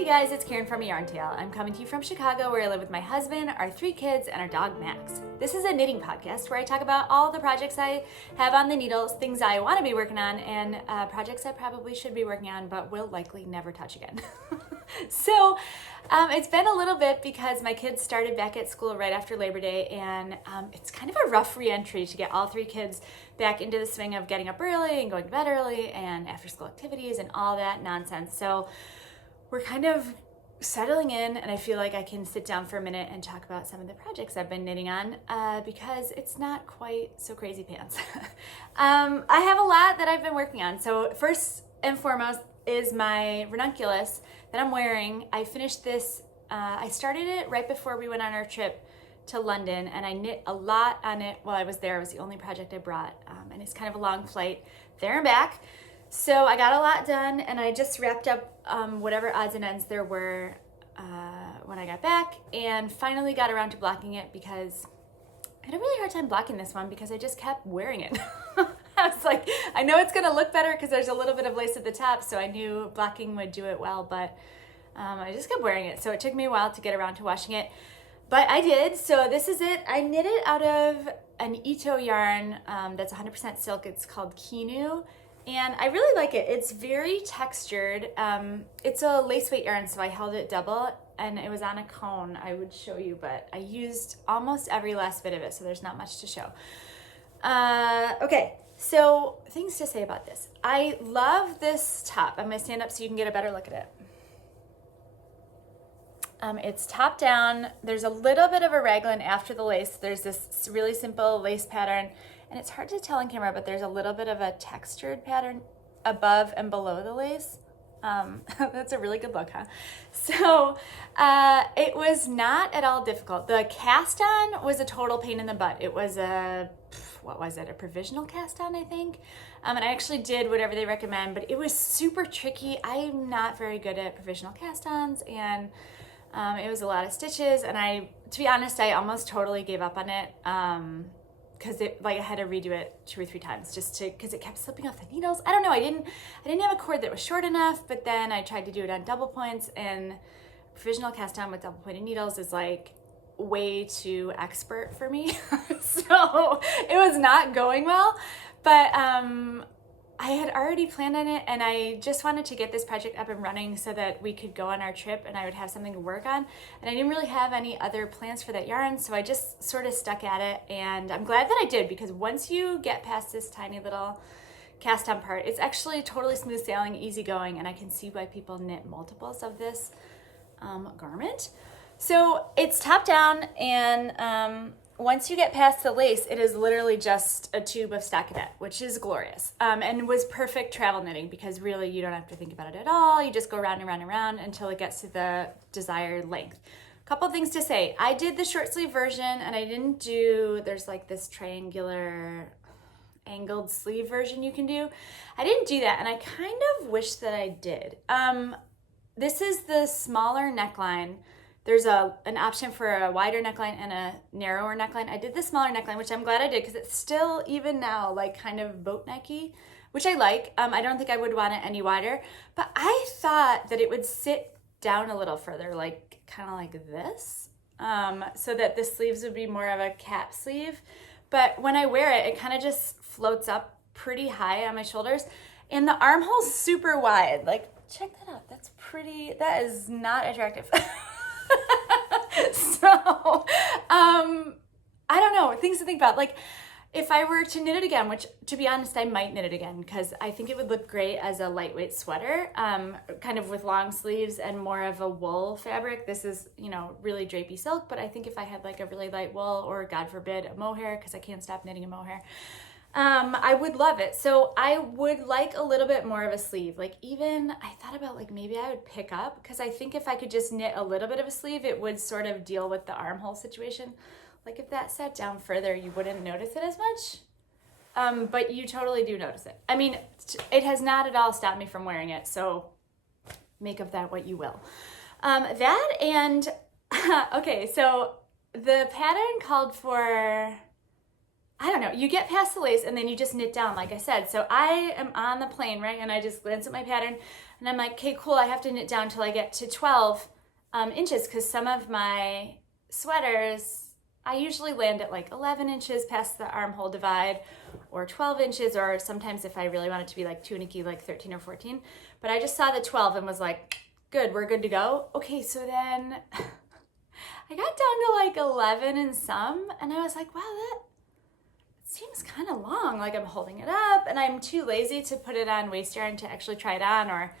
Hey guys, it's Karen from A Yarn Tale. I'm coming to you from Chicago where I live with my husband, our 3 kids, and our dog Max. This is a knitting podcast where I talk about all the projects I have on the needles, things I want to be working on, and projects I probably should be working on but will likely never touch again. So it's been a little bit because my kids started back at school right after Labor Day, and it's kind of a rough re-entry to get all 3 kids back into the swing of getting up early and going to bed early and after school activities and all that nonsense. So we're kind of settling in, and I feel like I can sit down for a minute and talk about some of the projects I've been knitting on because it's not quite so crazy pants. I have a lot that I've been working on. So first and foremost is my Ranunculus that I'm wearing. I finished this, I started it right before we went on our trip to London, and I knit a lot on it while I was there. It was the only project I brought, and it's kind of a long flight there and back. So I got a lot done, and I just wrapped up whatever odds and ends there were when I got back, and finally got around to blocking it because I had a really hard time blocking this one because I just kept wearing it. I was like, I know it's gonna look better because there's a little bit of lace at the top, so I knew blocking would do it well, but I just kept wearing it. So it took me a while to get around to washing it, but I did. So this is it. I knit it out of an Ito yarn that's 100% silk. It's called Kinu. And I really like it. It's very textured. It's a lace weight yarn, so I held it double, and it was on a cone. I would show you, but I used almost every last bit of it, so there's not much to show. Okay, so things to say about this. I love this top. I'm gonna stand up so you can get a better look at it. It's top down. There's a little bit of a raglan after the lace. There's this really simple lace pattern. And it's hard to tell on camera, but there's a little bit of a textured pattern above and below the lace. That's a really good look, huh? So it was not at all difficult. The cast on was a total pain in the butt. It was a provisional cast on, I think. And I actually did whatever they recommend, but it was super tricky. I'm not very good at provisional cast ons, and it was a lot of stitches. And to be honest, I almost totally gave up on it. Because I had to redo it 2 or 3 times because it kept slipping off the needles. I don't know. I didn't have a cord that was short enough. But then I tried to do it on double points, and provisional cast on with double pointed needles is like way too expert for me. So it was not going well. But I had already planned on it, and I just wanted to get this project up and running so that we could go on our trip and I would have something to work on. And I didn't really have any other plans for that yarn, so I just sort of stuck at it, and I'm glad that I did, because once you get past this tiny little cast on part, it's actually totally smooth sailing, easy going, and I can see why people knit multiples of this garment. So it's top down, and once you get past the lace, it is literally just a tube of stockinette, which is glorious, and was perfect travel knitting because really you don't have to think about it at all. You just go around and around and around until it gets to the desired length. Couple things to say. I did the short sleeve version, and I didn't do, there's like this triangular angled sleeve version you can do. I didn't do that, and I kind of wish that I did. This is the smaller neckline. There's an option for a wider neckline and a narrower neckline. I did the smaller neckline, which I'm glad I did because it's still, even now, like kind of boat necky, which I like. I don't think I would want it any wider, but I thought that it would sit down a little further, like kind of like this, so that the sleeves would be more of a cap sleeve. But when I wear it, it kind of just floats up pretty high on my shoulders, and the armhole's super wide. Like, check that out. That's pretty, that is not attractive. So, I don't know, things to think about. Like, if I were to knit it again, which to be honest, I might knit it again because I think it would look great as a lightweight sweater, kind of with long sleeves and more of a wool fabric. This is, really drapey silk, but I think if I had like a really light wool, or God forbid a mohair, because I can't stop knitting a mohair, I would love it. So I would like a little bit more of a sleeve. Like, even I thought about like maybe I would pick up, because I think if I could just knit a little bit of a sleeve, it would sort of deal with the armhole situation. Like, if that sat down further, you wouldn't notice it as much. But you totally do notice it. I mean, it has not at all stopped me from wearing it. So make of that what you will. That and, okay, so the pattern called for I don't know, you get past the lace and then you just knit down, like I said. So I am on the plane, right? And I just glance at my pattern and I'm like, okay, cool. I have to knit down till I get to 12 inches, because some of my sweaters, I usually land at like 11 inches past the armhole divide, or 12 inches, or sometimes if I really want it to be like tunicky, like 13 or 14. But I just saw the 12 and was like, good, we're good to go. Okay, so then I got down to like 11 and some, and I was like, wow, that seems kind of long. Like I'm holding it up, and I'm too lazy to put it on waist yarn to actually try it on or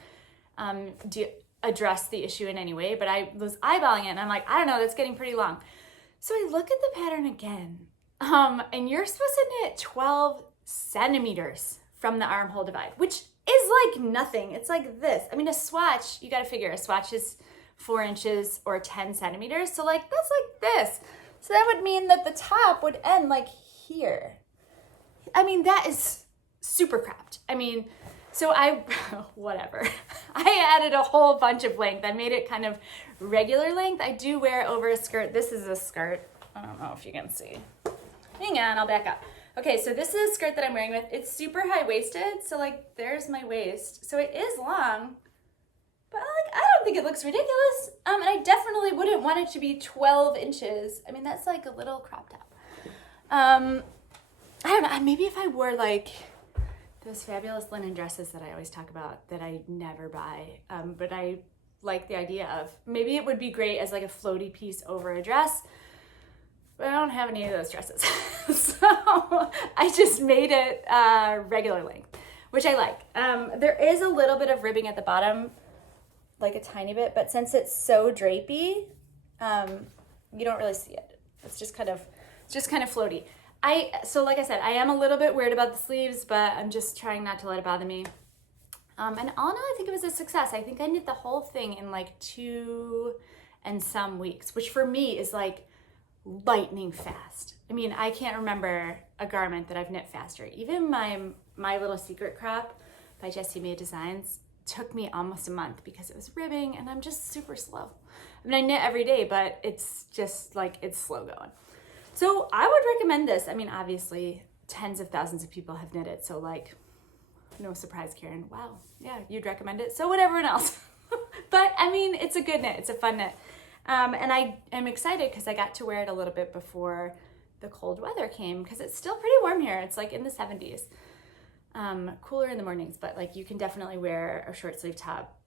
address the issue in any way. But I was eyeballing it, and I'm like, I don't know, that's getting pretty long. So I look at the pattern again, and you're supposed to knit 12 centimeters from the armhole divide, which is like nothing. It's like this. I mean, a swatch, you got to figure a swatch is 4 inches or 10 centimeters. So like, that's like this. So that would mean that the top would end like here. I mean, that is super cropped. I mean, so whatever. I added a whole bunch of length. I made it kind of regular length. I do wear it over a skirt. This is a skirt. I don't know if you can see. Hang on, I'll back up. Okay, so this is a skirt that I'm wearing with. It's super high-waisted, so like there's my waist. So it is long, but like I don't think it looks ridiculous. And I definitely wouldn't want it to be 12 inches. I mean, that's like a little crop top. I don't know, maybe if I wore like those fabulous linen dresses that I always talk about that I never buy, but I like the idea of, maybe it would be great as like a floaty piece over a dress, but I don't have any of those dresses. So I just made it regular length, which I like. There is a little bit of ribbing at the bottom, like a tiny bit, but since it's so drapey, you don't really see it. It's just kind of floaty. So like I said, I am a little bit weird about the sleeves, but I'm just trying not to let it bother me. And all in all, I think it was a success. I think I knit the whole thing in like 2 and some weeks, which for me is like lightning fast. I mean, I can't remember a garment that I've knit faster. Even my little secret crop by Jessie Mae Designs took me almost a month because it was ribbing and I'm just super slow. I mean, I knit every day, but it's just like, it's slow going. So I would recommend this. I mean, obviously tens of thousands of people have knit it. So like, no surprise, Karen. Wow. Yeah, you'd recommend it. So would everyone else. But I mean, it's a good knit. It's a fun knit. And I am excited because I got to wear it a little bit before the cold weather came, because it's still pretty warm here. It's like in the 70s. Cooler in the mornings, but like you can definitely wear a short sleeve top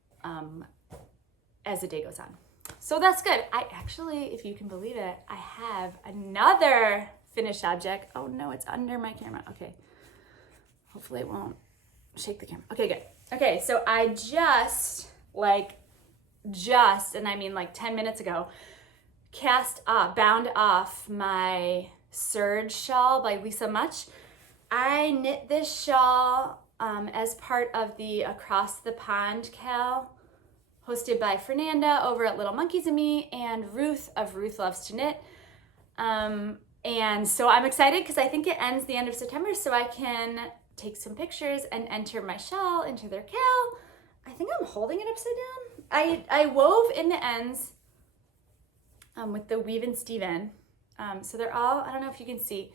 as the day goes on. So that's good. I actually, if you can believe it, I have another finished object. Oh no, it's under my camera. Okay. Hopefully it won't shake the camera. Okay, good. Okay, so I just, and I mean like 10 minutes ago, bound off my serge shawl by Lisa Mutch. I knit this shawl as part of the Across the Pond Cal, hosted by Fernanda over at Little Monkeys and Me, and Ruth of Ruth Loves to Knit. And so I'm excited because I think it ends the end of September, so I can take some pictures and enter my shawl into their cal. I think I'm holding it upside down. I wove in the ends with the Weave and Steven. So they're all, I don't know if you can see.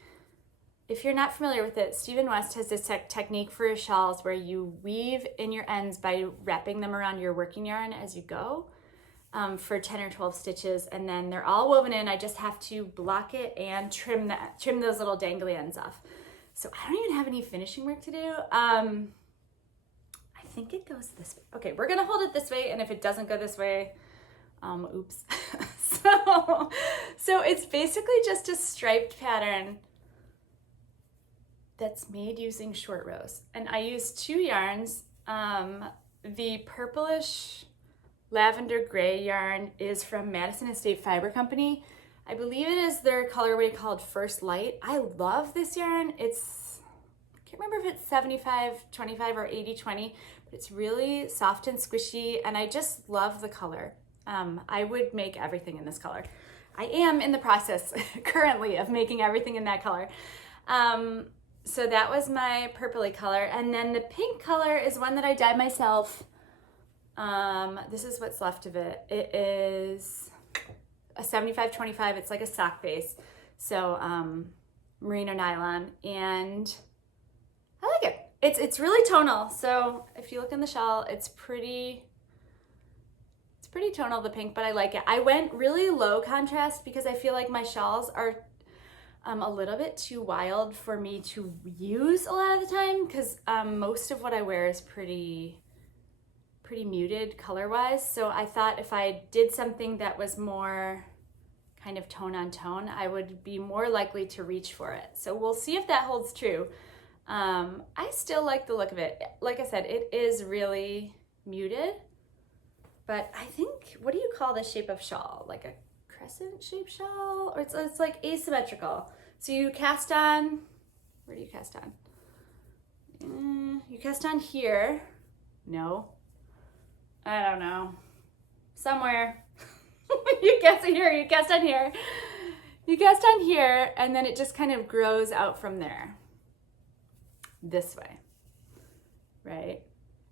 If you're not familiar with it, Stephen West has this technique for his shawls where you weave in your ends by wrapping them around your working yarn as you go for 10 or 12 stitches, and then they're all woven in. I just have to block it and trim those little dangly ends off. So I don't even have any finishing work to do. I think it goes this way. Okay, we're gonna hold it this way, and if it doesn't go this way, oops. So it's basically just a striped pattern that's made using short rows. And I used 2 yarns. The purplish lavender gray yarn is from Madison Estate Fiber Company. I believe it is their colorway called First Light. I love this yarn. I can't remember if it's 75-25 or 80-20, but it's really soft and squishy, and I just love the color. I would make everything in this color. I am in the process currently of making everything in that color. So that was my purpley color. And then the pink color is one that I dyed myself. This is what's left of it. It is a 75-25. It's like a sock base. So merino nylon, and I like it. It's really tonal. So if you look in the shawl, it's pretty tonal, the pink, but I like it. I went really low contrast because I feel like my shawls are a little bit too wild for me to use a lot of the time, because most of what I wear is pretty muted color-wise. So I thought if I did something that was more kind of tone on tone, I would be more likely to reach for it. So we'll see if that holds true. I still like the look of it. Like I said, it is really muted, but I think, what do you call this shape of shawl? Like a crescent shaped shawl? Or it's like asymmetrical. So you cast on, where do you cast on? You cast on here. No, I don't know. Somewhere. You cast on here, you cast on here. You cast on here, and then it just kind of grows out from there. This way, right?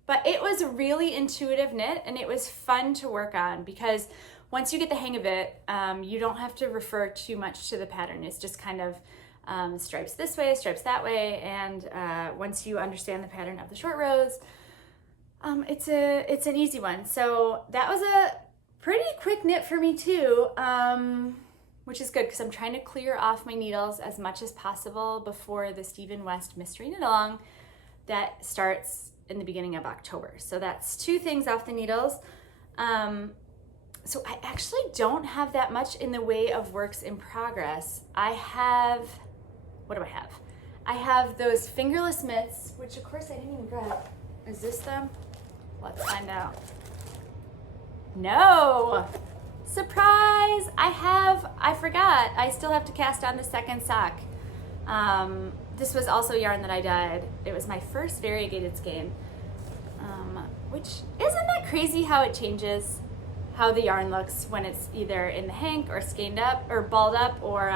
But it was a really intuitive knit, and it was fun to work on because once you get the hang of it, you don't have to refer too much to the pattern. It's just kind of stripes this way, stripes that way, and once you understand the pattern of the short rows, it's an easy one. So that was a pretty quick knit for me too, which is good because I'm trying to clear off my needles as much as possible before the Stephen West Mystery Knit Along that starts in the beginning of October. So that's 2 things off the needles. So I actually don't have that much in the way of works in progress. I have, what do I have? I have those fingerless mitts, which of course I didn't even grab. Is this them? Let's find out. No! Surprise! I forgot. I still have to cast on the second sock. This was also yarn that I dyed. It was my first variegated skein. Which, isn't that crazy how it changes how the yarn looks when it's either in the hank or skeined up or balled up or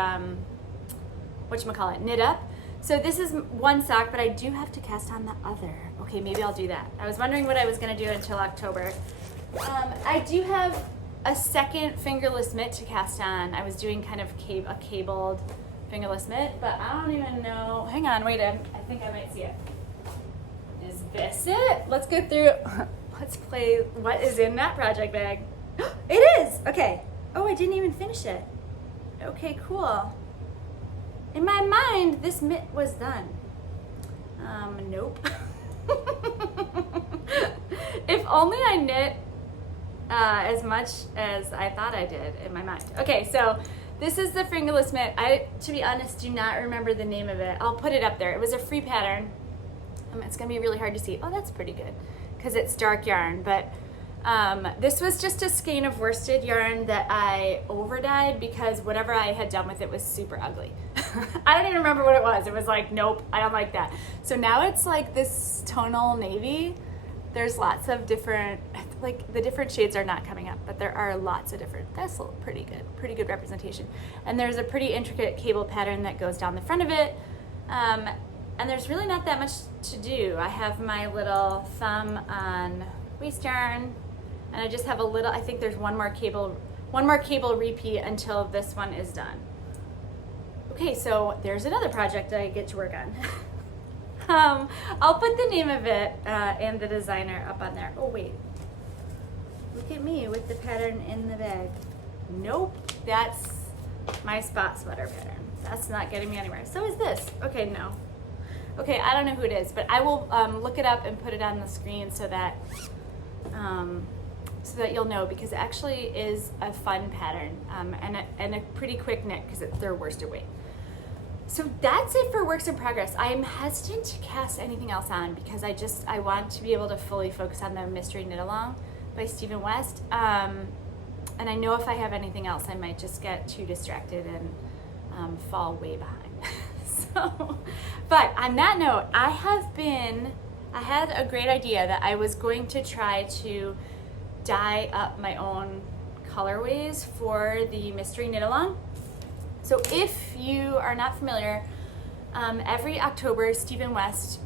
whatchamacallit, knit up. So this is one sock, but I do have to cast on the other. Okay, maybe I'll do that. I was wondering what I was gonna do until October. I do have a second fingerless mitt to cast on. I was doing kind of a cabled fingerless mitt, but I don't even know. Hang on, wait, I think I might see it. Is this it? Let's go through, let's play what is in that project bag. It is, okay. Oh, I didn't even finish it. Okay, cool. In my mind, this mitt was done. Nope. If only I knit as much as I thought I did in my mind. Okay, so this is the fingerless mitt. I, to be honest, do not remember the name of it. I'll put it up there. It was a free pattern. It's gonna be really hard to see. Oh, that's pretty good because it's dark yarn, but this was just a skein of worsted yarn that I over dyed because whatever I had done with it was super ugly. I don't even remember what it was. It was like, nope, I don't like that. So now it's like this tonal navy. There's lots of different, like the different shades are not coming up, but there are lots of different, that's pretty good representation. And there's a pretty intricate cable pattern that goes down the front of it. And there's really not that much to do. I have my little thumb on waste yarn, and I just have a little, I think there's one more cable repeat until this one is done. Okay, so there's another project I get to work on. I'll put the name of it and the designer up on there. Oh wait, look at me with the pattern in the bag. Nope, that's my spot sweater pattern. That's not getting me anywhere. So is this. Okay, no. Okay, I don't know who it is, but I will look it up and put it on the screen so that you'll know, because it actually is a fun pattern and a pretty quick knit because they're worsted weight. So that's it for works in progress. I am hesitant to cast anything else on because I want to be able to fully focus on the Mystery Knit Along by Stephen West. And I know if I have anything else, I might just get too distracted and fall way behind. So, but on that note, I had a great idea that I was going to try to dye up my own colorways for the Mystery Knit Along. So if you are not familiar, every October Stephen West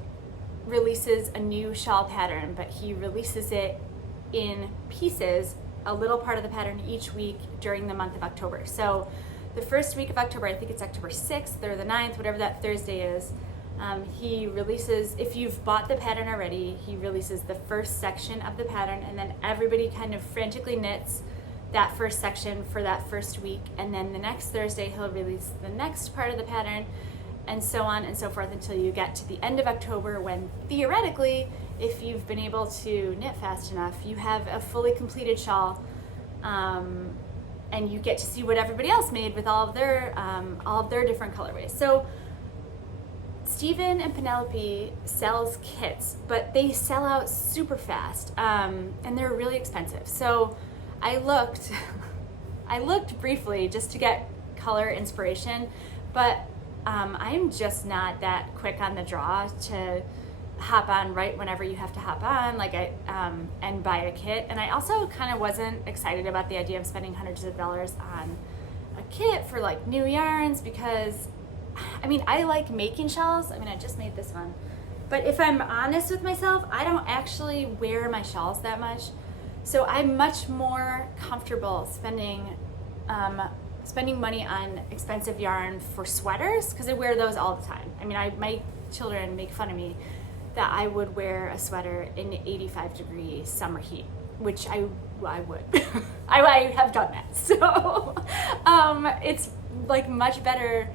releases a new shawl pattern, but he releases it in pieces, a little part of the pattern each week during the month of October. So the first week of October, I think it's October 6th or the 9th, whatever that Thursday is, he releases, if you've bought the pattern already, he releases the first section of the pattern, and then everybody kind of frantically knits that first section for that first week, and then the next Thursday he'll release the next part of the pattern, and so on and so forth until you get to the end of October, when theoretically, if you've been able to knit fast enough, you have a fully completed shawl, and you get to see what everybody else made with all of their different colorways. So Stephen and Penelope sells kits, but they sell out super fast, and they're really expensive. So I looked briefly just to get color inspiration, but I'm just not that quick on the draw to hop on right whenever you have to hop on, and buy a kit. And I also kind of wasn't excited about the idea of spending hundreds of dollars on a kit for like new yarns, because I mean, I like making shawls. I mean, I just made this one, but if I'm honest with myself, I don't actually wear my shawls that much. So I'm much more comfortable spending money on expensive yarn for sweaters, because I wear those all the time. I mean, my children make fun of me that I would wear a sweater in 85-degree summer heat, which I would. I have done that. So it's like much better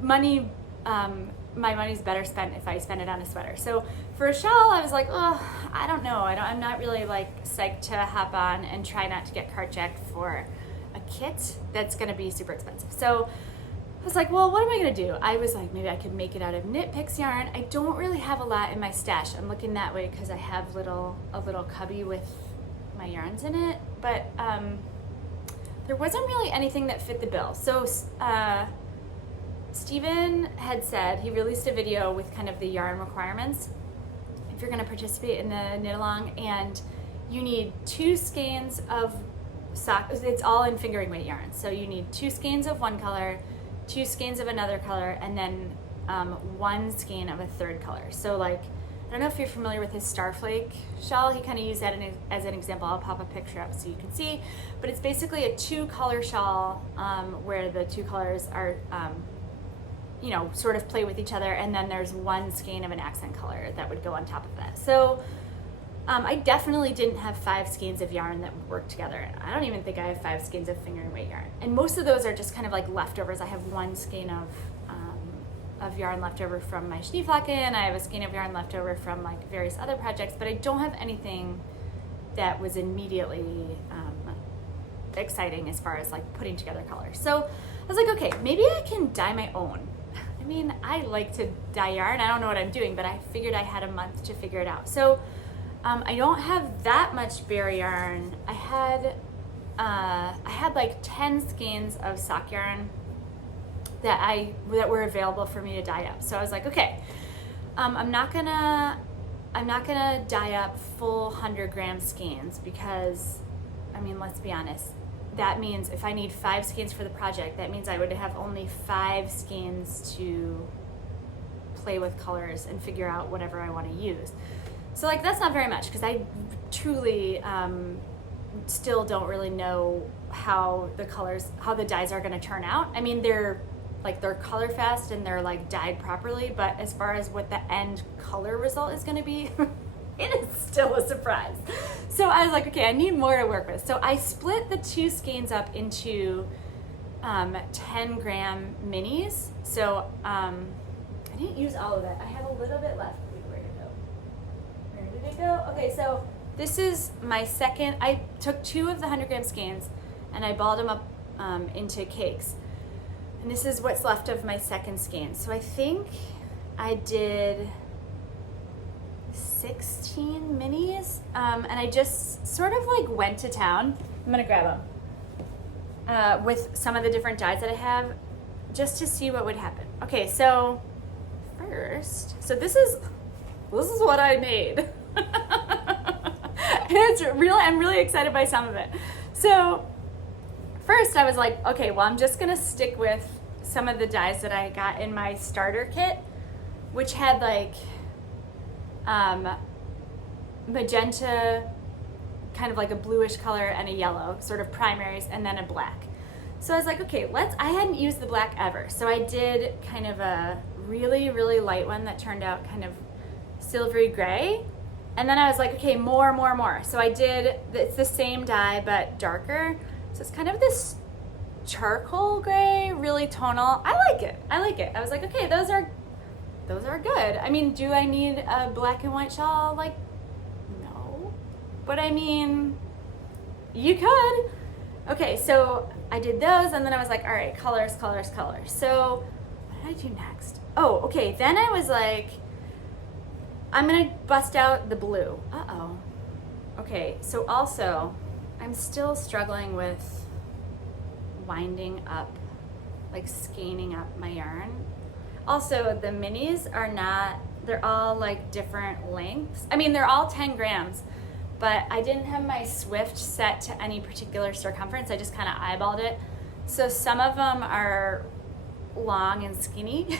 money. My money's better spent if I spend it on a sweater. So for a shawl, I was like, oh, I don't know. I'm not really like psyched to hop on and try not to get cart jacked for a kit that's gonna be super expensive. So I was like, well, what am I gonna do? I was like, maybe I could make it out of Knit Picks yarn. I don't really have a lot in my stash. I'm looking that way because I have a little cubby with my yarns in it, but there wasn't really anything that fit the bill. So Stephen had said, he released a video with kind of the yarn requirements if you're gonna participate in the knit along, and you need 2 skeins of sock. It's all in fingering weight yarn. So you need 2 skeins of one color, 2 skeins of another color, and then 1 skein of a third color. So like, I don't know if you're familiar with his Starflake shawl. He kind of used that as an example. I'll pop a picture up so you can see. But it's basically a 2-color shawl where the 2 colors are, sort of play with each other, and then there's 1 skein of an accent color that would go on top of that. So I definitely didn't have 5 skeins of yarn that would work together. I don't even think I have 5 skeins of fingering weight yarn. And most of those are just kind of like leftovers. I have 1 skein of yarn left over from my Schneeflocken. I have a skein of yarn left over from like various other projects, but I don't have anything that was immediately exciting as far as like putting together colors. So I was like, okay, maybe I can dye my own. I mean, I like to dye yarn. I don't know what I'm doing, but I figured I had a month to figure it out. So I don't have that much bare yarn. I had like 10 skeins of sock yarn that were available for me to dye up. So I was like, okay, I'm not gonna dye up full 100-gram skeins, because I mean, let's be honest, that means if I need 5 skeins for the project, that means I would have only 5 skeins to play with colors and figure out whatever I want to use. So like, that's not very much, because I truly still don't really know how the dyes are going to turn out. I mean, they're color fast and they're like dyed properly, but as far as what the end color result is going to be, it is still a surprise. So I was like, okay, I need more to work with. So I split the 2 skeins up into 10-gram minis. So I didn't use all of it. I have a little bit left. Where did it go? Okay, so this is my second. I took 2 of the 100-gram skeins and I balled them up into cakes. And this is what's left of my second skein. So I think I did 16 minis, and I just sort of like went to town. I'm gonna grab them with some of the different dyes that I have, just to see what would happen. Okay, so first, this is what I made. I'm really excited by some of it. So first I was like, okay, well, I'm just gonna stick with some of the dyes that I got in my starter kit, which had like magenta, kind of like a bluish color, and a yellow, sort of primaries, and then a black. So I was like, okay, I hadn't used the black ever. So I did kind of a really, really light one that turned out kind of silvery gray. And then I was like, okay, more. So I did, it's the same dye, but darker. So it's kind of this charcoal gray, really tonal. I like it. I was like, okay, those are good. I mean, do I need a black and white shawl? Like, no. But I mean, you could. Okay, so I did those, and then I was like, all right, colors. So what did I do next? Oh, okay, then I was like, I'm gonna bust out the blue. Uh-oh. Okay, so also, I'm still struggling with winding up, like skeining up my yarn. Also, the minis are not, they're all like different lengths. I mean, they're all 10 grams, but I didn't have my Swift set to any particular circumference. I just kind of eyeballed it. So some of them are long and skinny,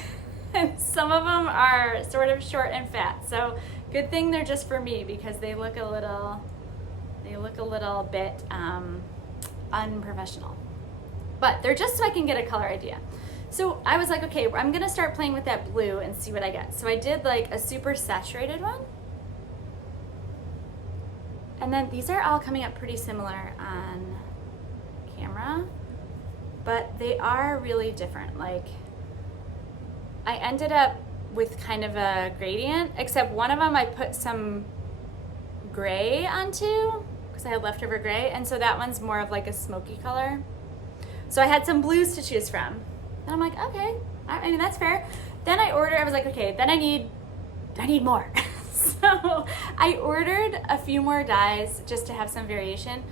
and some of them are sort of short and fat. So good thing they're just for me, because they look a little bit unprofessional. But they're just so I can get a color idea. So I was like, okay, I'm gonna start playing with that blue and see what I get. So I did like a super saturated one. And then these are all coming up pretty similar on camera, but they are really different. Like, I ended up with kind of a gradient, except one of them I put some gray onto because I had leftover gray, and so that one's more of like a smoky color. So I had some blues to choose from. And I'm like, okay, I mean, that's fair. Then I was like, okay, then I need more. So I ordered a few more dyes just to have some variation.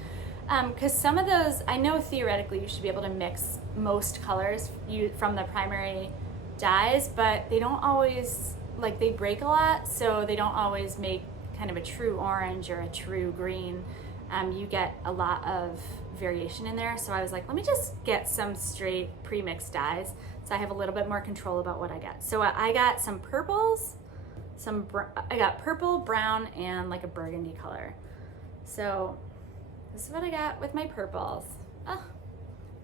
Because some of those, I know theoretically you should be able to mix most colors from the primary dyes, but they don't always, like, they break a lot, so they don't always make kind of a true orange or a true green. You get a lot of variation in there. So I was like, let me just get some straight pre-mixed dyes so I have a little bit more control about what I get. So I got some purples, I got purple, brown, and like a burgundy color. So this is what I got with my purples. Oh,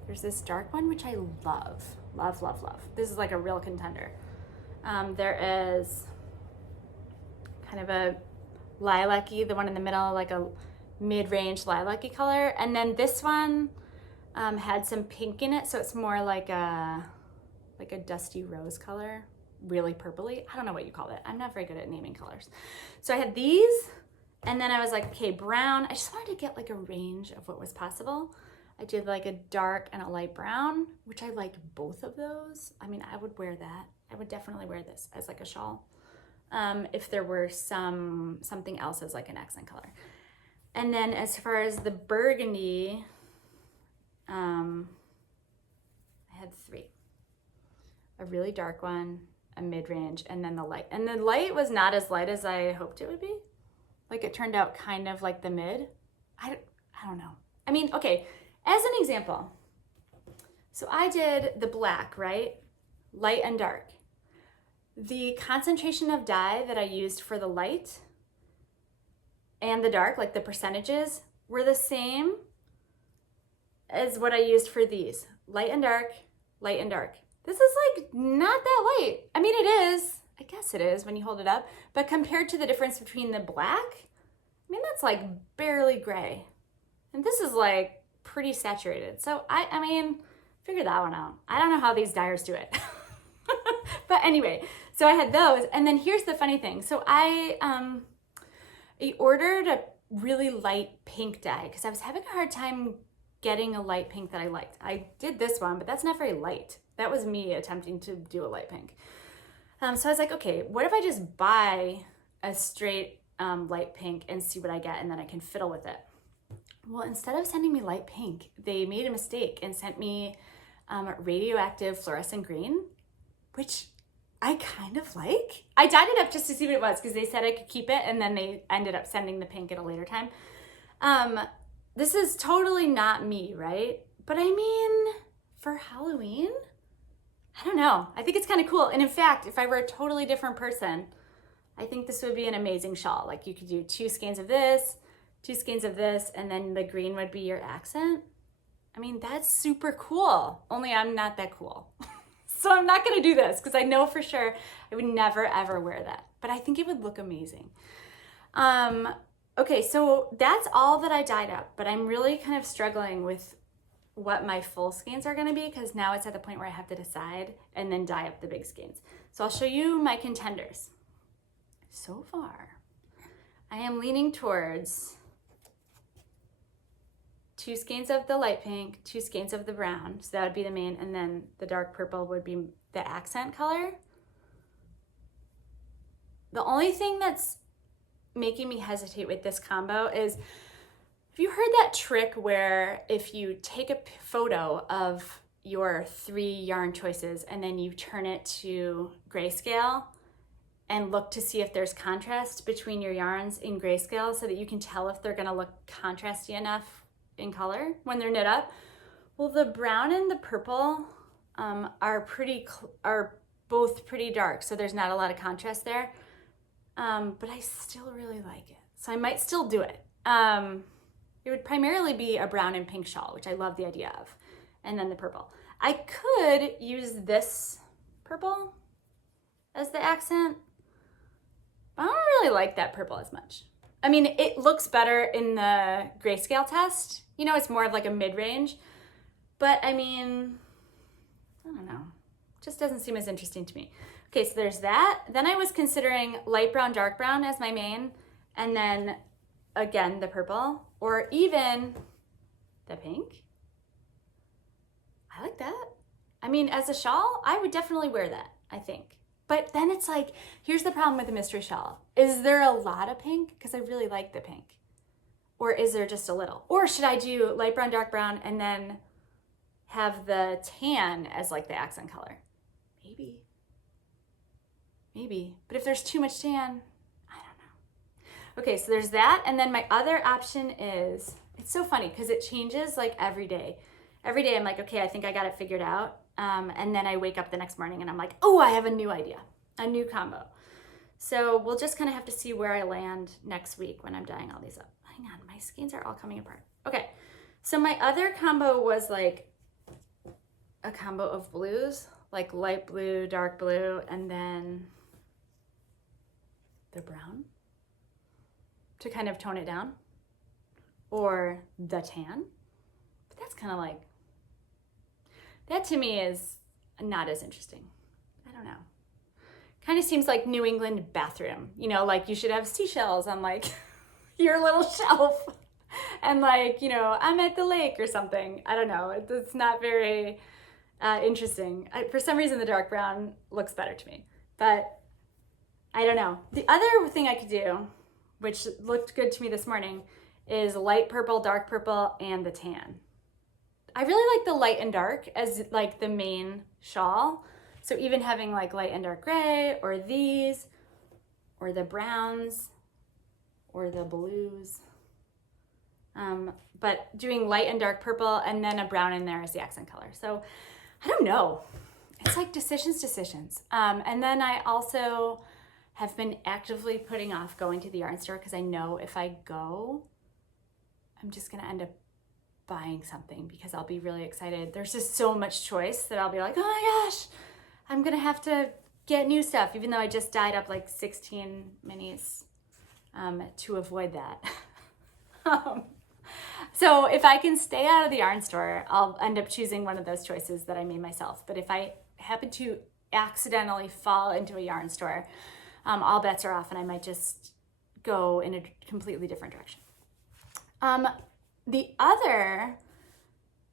there's this dark one, which I love. This is like a real contender. There is kind of a lilac-y, the one in the middle, like a mid-range lilac-y color. And then this one had some pink in it, so it's more like a dusty rose color, really purpley. I don't know what you call it. I'm not very good at naming colors. So I had these, and then I was like, okay, brown. I just wanted to get like a range of what was possible. I did like a dark and a light brown, which I liked both of those. I mean, I would wear that. I would definitely wear this as like a shawl. If there were something else as like an accent color. And then as far as the burgundy, I had three. A really dark one, a mid-range, and then the light. And the light was not as light as I hoped it would be. Like, it turned out kind of like the mid. I don't know. I mean, okay, as an example, so I did the black, right? Light and dark. The concentration of dye that I used for the light and the dark, like the percentages, were the same as what I used for these. Light and dark, light and dark. This is like not that light. I mean, it is. I guess it is when you hold it up. But compared to the difference between the black, I mean, that's like barely gray. And this is like pretty saturated. So I mean, figure that one out. I don't know how these dyers do it. But anyway, so I had those. And then here's the funny thing. So I ordered a really light pink dye because I was having a hard time getting a light pink that I liked. I did this one, but that's not very light. That was me attempting to do a light pink. So I was like, okay, what if I just buy a straight light pink and see what I get, and then I can fiddle with it? Well, instead of sending me light pink, they made a mistake and sent me radioactive fluorescent green, which I kind of like. I dyed it up just to see what it was because they said I could keep it, and then they ended up sending the pink at a later time. This is totally not me, right? But I mean, for Halloween, I don't know. I think it's kind of cool. And in fact, if I were a totally different person, I think this would be an amazing shawl. Like, you could do 2 skeins of this, 2 skeins of this, and then the green would be your accent. I mean, that's super cool. Only I'm not that cool. So I'm not gonna do this because I know for sure I would never ever wear that. But I think it would look amazing. Okay, so that's all that I dyed up, but I'm really kind of struggling with what my full skeins are gonna be because now it's at the point where I have to decide and then dye up the big skeins. So I'll show you my contenders. So far, I am leaning towards 2 skeins of the light pink, 2 skeins of the brown, so that would be the main, and then the dark purple would be the accent color. The only thing that's making me hesitate with this combo is, have you heard that trick where if you take a photo of your 3 yarn choices and then you turn it to grayscale and look to see if there's contrast between your yarns in grayscale so that you can tell if they're gonna look contrasty enough in color when they're knit up? Well, the brown and the purple are both pretty dark, so there's not a lot of contrast there. But I still really like it, so I might still do it. It would primarily be a brown and pink shawl, which I love the idea of, and then the purple. I could use this purple as the accent, but I don't really like that purple as much. I mean, it looks better in the grayscale test. You know, it's more of like a mid-range, but I mean, I don't know. It just doesn't seem as interesting to me. Okay, so there's that. Then I was considering light brown, dark brown as my main, and then again, the purple, or even the pink. I like that. I mean, as a shawl, I would definitely wear that, I think. But then it's like, here's the problem with the mystery shawl. Is there a lot of pink? Because I really like the pink. Or is there just a little? Or should I do light brown, dark brown, and then have the tan as like the accent color? Maybe. Maybe. But if there's too much tan, I don't know. Okay, so there's that. And then my other option is, it's so funny because it changes like every day. Every day I'm like, okay, I think I got it figured out. And then I wake up the next morning and I'm like, oh, I have a new idea, a new combo. So we'll just kind of have to see where I land next week when I'm dyeing all these up. Hang on, my skeins are all coming apart. Okay, so my other combo was like a combo of blues, like light blue, dark blue, and then the brown to kind of tone it down, or the tan. But that's kind of like, that to me is not as interesting. I don't know. Kind of seems like New England bathroom, you know, like you should have seashells on like your little shelf and like, you know, I'm at the lake or something. I don't know. It's not very interesting. For some reason, the dark brown looks better to me, but I don't know. The other thing I could do, which looked good to me this morning, is light purple, dark purple, and the tan. I really like the light and dark as like the main shawl. So even having like light and dark gray, or these, or the browns, or the blues. But doing light and dark purple and then a brown in there as the accent color. So I don't know. It's like decisions. And then I also have been actively putting off going to the yarn store because I know if I go, I'm just gonna end up buying something because I'll be really excited. There's just so much choice that I'll be like, oh my gosh, I'm gonna have to get new stuff, even though I just dyed up like 16 minis to avoid that. So if I can stay out of the yarn store, I'll end up choosing one of those choices that I made myself. But if I happen to accidentally fall into a yarn store, all bets are off and I might just go in a completely different direction. The other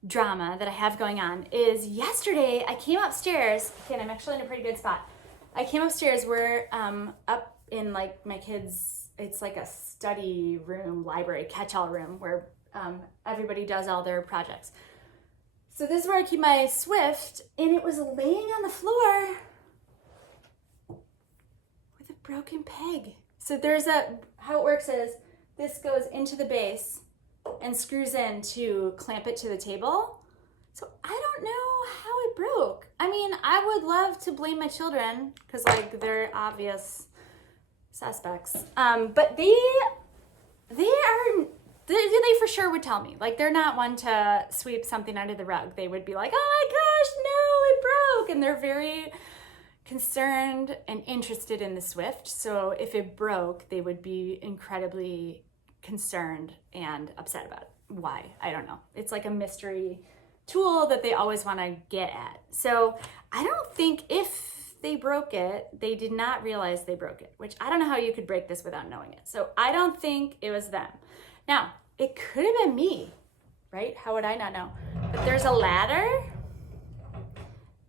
drama that I have going on is yesterday I came upstairs, and I'm actually in a pretty good spot. I came upstairs, we're up in like my kids', it's like a study room, library, catch-all room where everybody does all their projects. So this is where I keep my Swift, and it was laying on the floor with a broken peg. So there's how it works is this goes into the base and screws in to clamp it to the table. So I don't know how it broke. I mean, I would love to blame my children because like they're obvious suspects. But they are they for sure would tell me. Like, they're not one to sweep something under the rug. They would be like, oh my gosh, no, it broke. And they're very concerned and interested in the Swift. So if it broke, they would be incredibly concerned and upset about it. Why? I don't know. It's like a mystery tool that they always want to get at. So I don't think if they broke it, they did not realize they broke it, which I don't know how you could break this without knowing it. So I don't think it was them. Now, it could have been me, right? How would I not know? But there's a ladder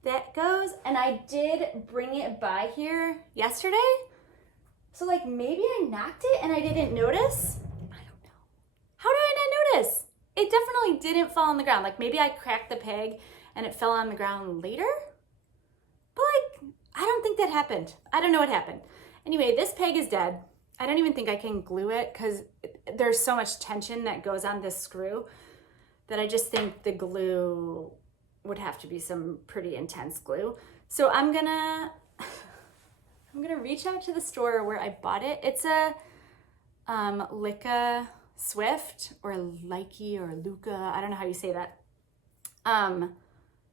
that goes, and I did bring it by here yesterday. So like maybe I knocked it and I didn't notice. I don't know. How did I not notice? It definitely didn't fall on the ground. Like maybe I cracked the peg and it fell on the ground later. But like, I don't think that happened. I don't know what happened. Anyway, this peg is dead. I don't even think I can glue it because there's so much tension that goes on this screw that I just think the glue would have to be some pretty intense glue. So I'm gonna reach out to the store where I bought it. It's a Leica Swift or Likey or Luca. I don't know how you say that.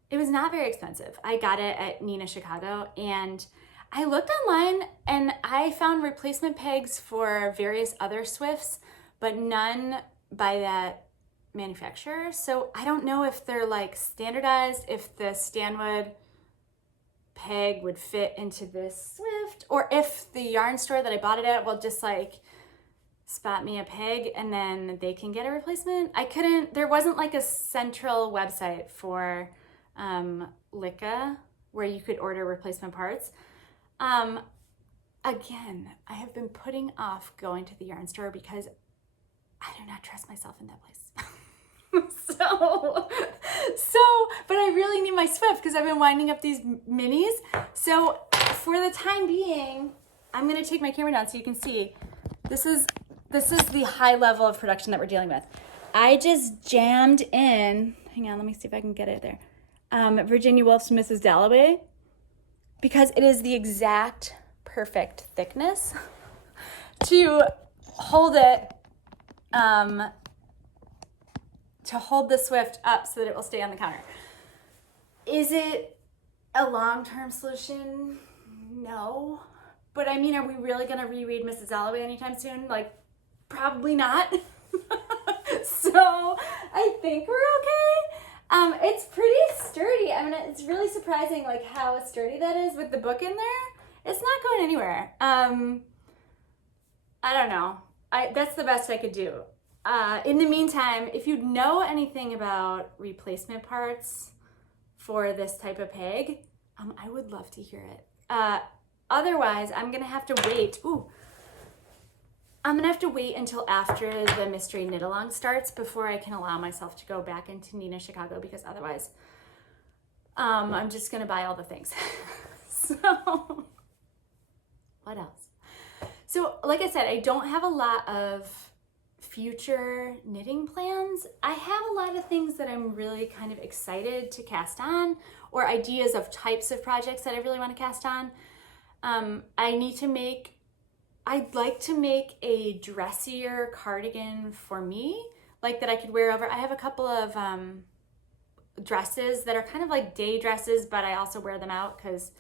It was not very expensive. I got it at Nina Chicago, and I looked online and I found replacement pegs for various other Swifts, but none by that manufacturer. So I don't know if they're like standardized, if the Stanwood peg would fit into this Swift, or if the yarn store that I bought it at will just like spot me a peg and then they can get a replacement. There wasn't like a central website for Leica where you could order replacement parts. Again, I have been putting off going to the yarn store because I do not trust myself in that place. But I really need my Swift because I've been winding up these minis. So for the time being, I'm going to take my camera down so you can see. This is the high level of production that we're dealing with. I just jammed in, hang on, let me see if I can get it there. Virginia Woolf's Mrs. Dalloway, because it is the exact perfect thickness to hold it, to hold the Swift up so that it will stay on the counter. Is it a long-term solution? No. But I mean, are we really gonna reread Mrs. Dalloway anytime soon? Like, probably not. So I think we're okay. It's pretty sturdy. I mean, it's really surprising like how sturdy that is with the book in there. It's not going anywhere. I don't know. That's the best I could do. In the meantime, if you know anything about replacement parts for this type of peg, I would love to hear it. Otherwise, I'm gonna have to wait. I'm gonna have to wait until after the mystery knit along starts before I can allow myself to go back into Nina Chicago, because otherwise, I'm just gonna buy all the things. So, what else? So, like I said, I don't have a lot of future knitting plans. I have a lot of things that I'm really kind of excited to cast on, or ideas of types of projects that I really want to cast on. I'd like to make a dressier cardigan for me, like that I could wear over. I have a couple of dresses that are kind of like day dresses, but I also wear them out because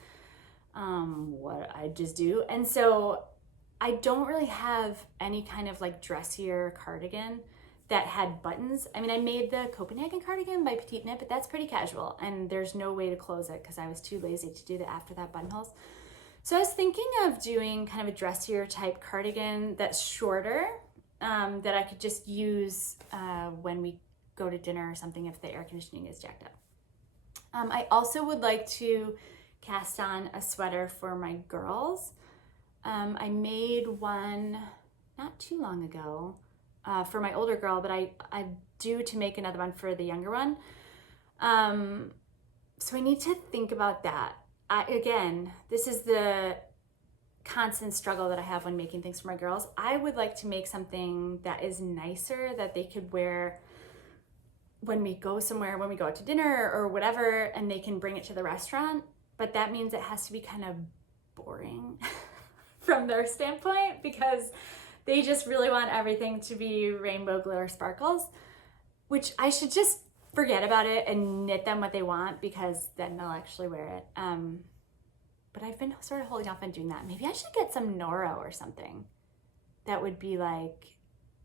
what I just do. And so I don't really have any kind of like dressier cardigan that had buttons. I mean, I made the Copenhagen cardigan by Petite Knit, but that's pretty casual and there's no way to close it because I was too lazy to do the after that buttonholes. So I was thinking of doing kind of a dressier type cardigan that's shorter, that I could just use when we go to dinner or something if the air conditioning is jacked up. I also would like to cast on a sweater for my girls. I made one not too long ago for my older girl, but I'm due to make another one for the younger one. So I need to think about that. Again, this is the constant struggle that I have when making things for my girls. I would like to make something that is nicer that they could wear when we go somewhere, when we go out to dinner or whatever, and they can bring it to the restaurant. But that means it has to be kind of boring from their standpoint, because They just really want everything to be rainbow glitter sparkles, which I should just forget about it and knit them what they want, because then they'll actually wear it. But I've been sort of holding off on doing that. Maybe I should get some Noro or something that would be like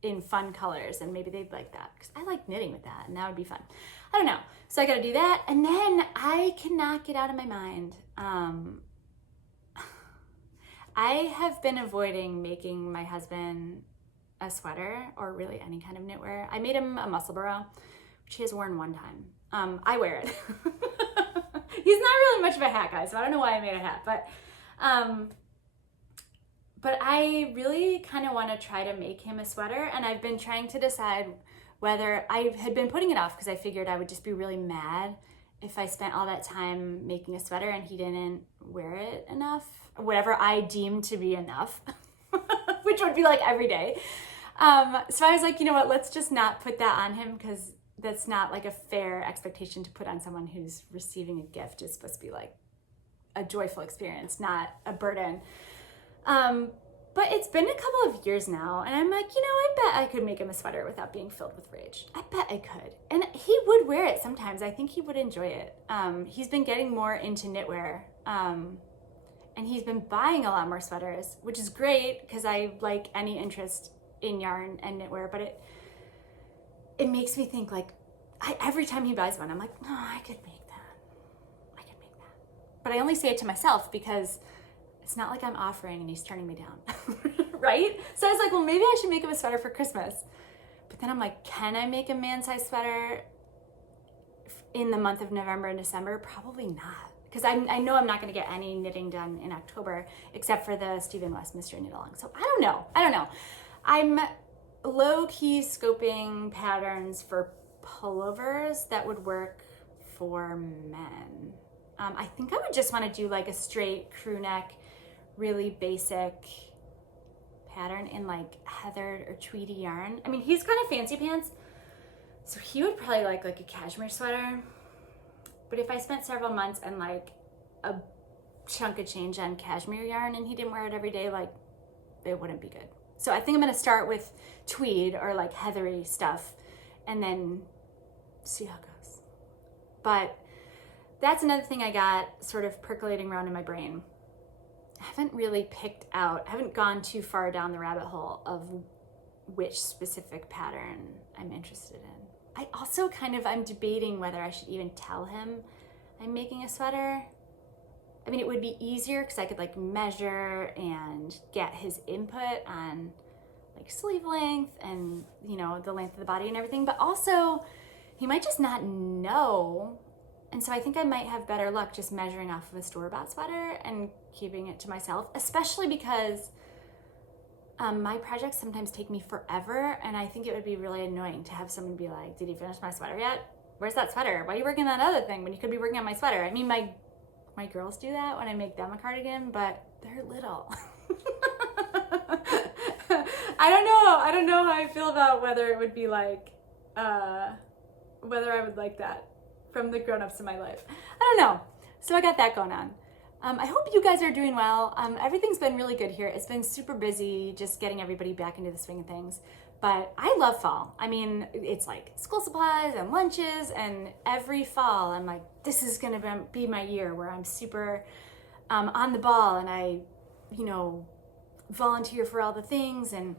in fun colors, and maybe they'd like that, because I like knitting with that, and that would be fun. I don't know. So I got to do that. And then I cannot get out of my mind. I have been avoiding making my husband a sweater, or really any kind of knitwear. I made him a muscle burrow, which he has worn one time. I wear it. He's not really much of a hat guy, so I don't know why I made a hat, but I really kind of want to try to make him a sweater, and I've been trying to decide whether I had been putting it off because I figured I would just be really mad if I spent all that time making a sweater and he didn't wear it enough, whatever I deemed to be enough, which would be like every day. So I was like, you know what, let's just not put that on him, because that's not like a fair expectation to put on someone who's receiving a gift. It's supposed to be like a joyful experience, not a burden. But it's been a couple of years now, and I'm like, you know, I bet I could make him a sweater without being filled with rage. I bet I could. And he would wear it sometimes. I think he would enjoy it. He's been getting more into knitwear, and he's been buying a lot more sweaters, which is great because I like any interest in yarn and knitwear, but it makes me think, like, every time he buys one, I'm like, oh, I could make that. I could make that. But I only say it to myself because it's not like I'm offering and he's turning me down, right? So I was like, well, maybe I should make him a sweater for Christmas. But then I'm like, can I make a man-sized sweater in the month of November and December? Probably not. Because I know I'm not going to get any knitting done in October, except for the Stephen West Mystery Knit Along. So I don't know. I'm low-key scoping patterns for pullovers that would work for men. I think I would just want to do like a straight crew neck, really basic pattern in like heathered or tweedy yarn. I mean, he's kind of fancy pants, so he would probably like a cashmere sweater. But if I spent several months and like a chunk of change on cashmere yarn and he didn't wear it every day, like, it wouldn't be good. So I think I'm going to start with tweed or like heathery stuff and then see how it goes. But that's another thing I got sort of percolating around in my brain. I haven't gone too far down the rabbit hole of which specific pattern I'm interested in. I also I'm debating whether I should even tell him I'm making a sweater. I mean, it would be easier because I could like measure and get his input on like sleeve length and, you know, the length of the body and everything, but also he might just not know. And so I think I might have better luck just measuring off of a store-bought sweater and keeping it to myself, especially because my projects sometimes take me forever, and I think it would be really annoying to have someone be like, did you finish my sweater yet? Where's that sweater? Why are you working on that other thing when you could be working on my sweater? I mean, my girls do that when I make them a cardigan, but they're little. I don't know how I feel about whether it would be like, whether I would like that from the grown-ups in my life. I don't know. So I got that going on. I hope you guys are doing well. Everything's been really good here. It's been super busy just getting everybody back into the swing of things. But I love fall. I mean, it's like school supplies and lunches, and every fall I'm like, this is going to be my year where I'm super on the ball, and I, you know, volunteer for all the things and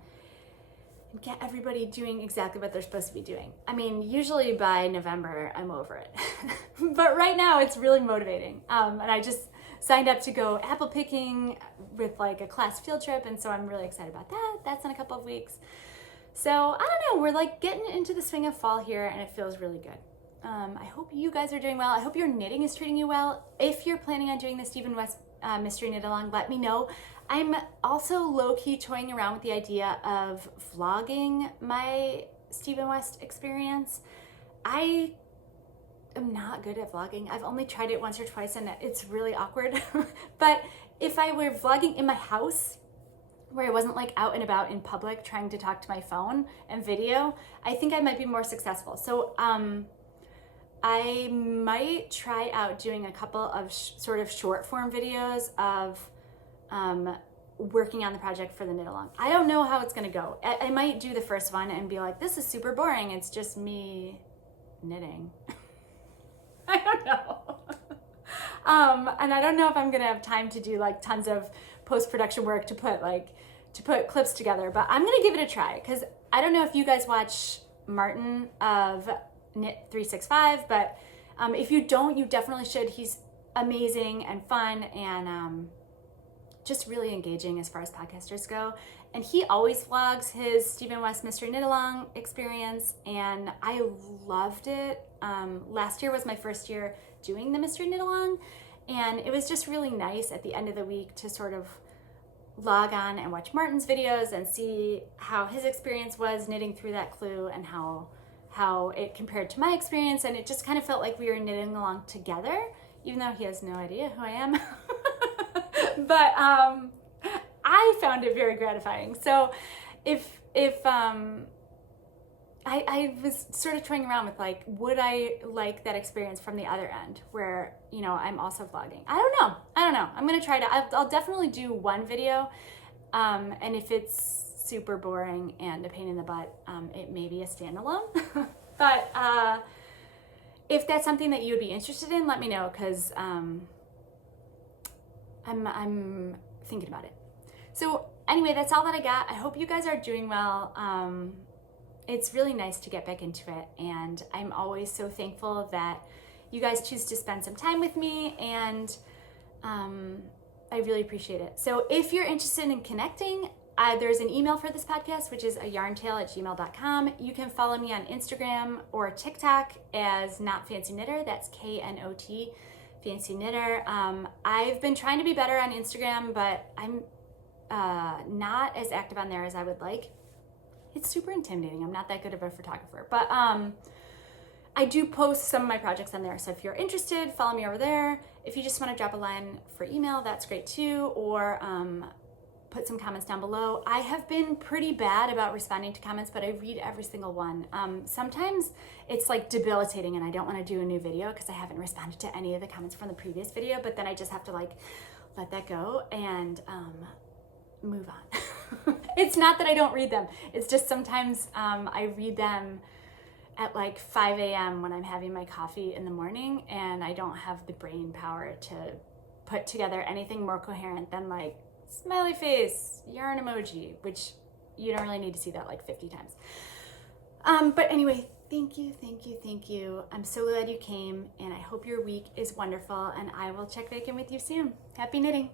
get everybody doing exactly what they're supposed to be doing. I mean, usually by November, I'm over it. But right now, it's really motivating. And I just signed up to go apple picking with like a class field trip, and so I'm really excited about that. That's in a couple of weeks. So I don't know, we're like getting into the swing of fall here, and it feels really good. I hope you guys are doing well. I hope your knitting is treating you well. If you're planning on doing the Stephen West Mystery Knit Along, let me know. I'm also low-key toying around with the idea of vlogging my Stephen West experience. I am not good at vlogging. I've only tried it once or twice, and it's really awkward. But if I were vlogging in my house, where I wasn't like out and about in public trying to talk to my phone and video, I think I might be more successful. So I might try out doing a couple of sort of short form videos of working on the project for the knit along. I don't know how it's gonna go. I might do the first one and be like, this is super boring. It's just me knitting. I don't know. And I don't know if I'm gonna have time to do like tons of post-production work to put clips together, but I'm gonna give it a try, because I don't know if you guys watch Martyn of Knit 365, but if you don't, you definitely should. He's amazing and fun and just really engaging as far as podcasters go. And he always vlogs his Stephen West Mystery Knit Along experience, and I loved it. Last year was my first year doing the Mystery Knit Along, and it was just really nice at the end of the week to sort of log on and watch Martyn's videos and see how his experience was knitting through that clue and how it compared to my experience. And it just kind of felt like we were knitting along together, even though he has no idea who I am. But I found it very gratifying. So if I was sort of toying around with like, would I like that experience from the other end where, you know, I'm also vlogging? I don't know. I'm going to try to, I'll definitely do one video. And if it's super boring and a pain in the butt, it may be a standalone. But if that's something that you would be interested in, let me know, because I'm thinking about it. So anyway, that's all that I got. I hope you guys are doing well. It's really nice to get back into it, and I'm always so thankful that you guys choose to spend some time with me, and I really appreciate it. So if you're interested in connecting, there's an email for this podcast, which is ayarntale@gmail.com. You can follow me on Instagram or TikTok as knotfancyknitter. That's KNOT Fancy Knitter. I've been trying to be better on Instagram, but I'm not as active on there as I would like. It's super intimidating. I'm not that good of a photographer, but I do post some of my projects on there. So if you're interested, follow me over there. If you just want to drop a line for email, that's great too, or put some comments down below. I have been pretty bad about responding to comments, but I read every single one. Sometimes it's like debilitating and I don't want to do a new video because I haven't responded to any of the comments from the previous video, but then I just have to like let that go and move on. It's not that I don't read them. It's just sometimes I read them at like 5 a.m. when I'm having my coffee in the morning, and I don't have the brain power to put together anything more coherent than like smiley face, yarn emoji, which you don't really need to see that like 50 times. But anyway, thank you. I'm so glad you came, and I hope your week is wonderful, and I will check back in with you soon. Happy knitting.